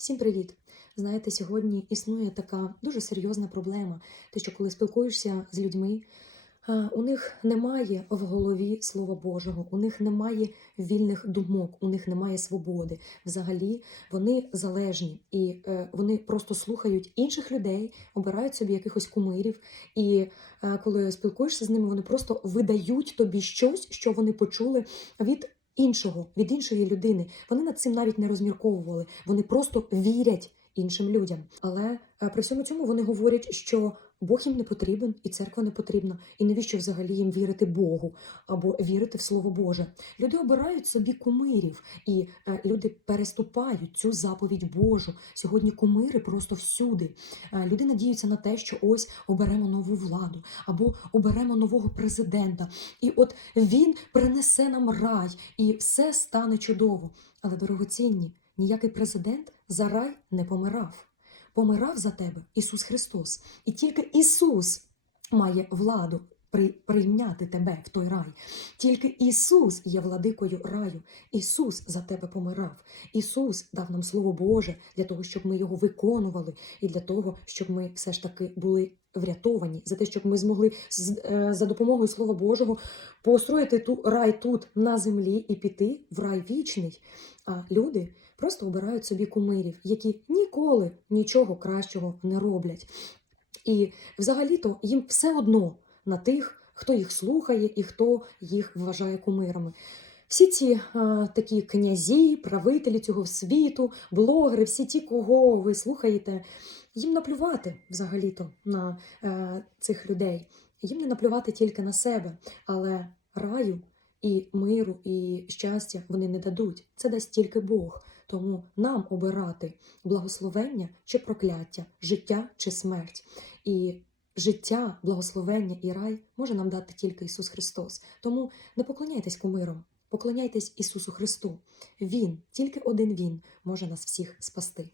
Всім привіт! Знаєте, сьогодні існує така дуже серйозна проблема. Те, що коли спілкуєшся з людьми, у них немає в голові Слова Божого, у них немає вільних думок, у них немає свободи. Взагалі вони залежні і е, вони просто слухають інших людей, обирають собі якихось кумирів. І е, коли спілкуєшся з ними, вони просто видають тобі щось, що вони почули від. Іншого від іншої людини вони над цим навіть не розмірковували. Вони просто вірять іншим людям. Але е, при всьому цьому вони говорять, що Бог їм не потрібен, і церква не потрібна. І навіщо взагалі їм вірити Богу або вірити в Слово Боже? Люди обирають собі кумирів, і е, люди переступають цю заповідь Божу. Сьогодні кумири просто всюди. Е, люди надіються на те, що ось оберемо нову владу або оберемо нового президента, і от він принесе нам рай, і все стане чудово. Але дорогоцінні, ніякий президент за рай не помирав. Помирав за тебе Ісус Христос. І тільки Ісус має владу при, прийняти тебе в той рай. Тільки Ісус є владикою раю. Ісус за тебе помирав. Ісус дав нам Слово Боже для того, щоб ми його виконували, і для того, щоб ми все ж таки були врятовані, за те, щоб ми змогли е, за допомогою Слова Божого построїти ту рай тут на землі і піти в рай вічний. А люди просто обирають собі кумирів, які ніколи нічого кращого не роблять. І взагалі-то їм все одно на тих, хто їх слухає і хто їх вважає кумирами. Всі ці а, такі князі, правителі цього світу, блогери, всі ті, кого ви слухаєте, їм наплювати взагалі-то на е, цих людей. Їм не наплювати тільки на себе, але раю і миру, і щастя вони не дадуть. Це дасть тільки Бог. Тому нам обирати благословення чи прокляття, життя чи смерть. І життя, благословення і рай може нам дати тільки Ісус Христос. Тому не поклоняйтесь кумирам, поклоняйтесь Ісусу Христу. Він, тільки один Він, може нас всіх спасти.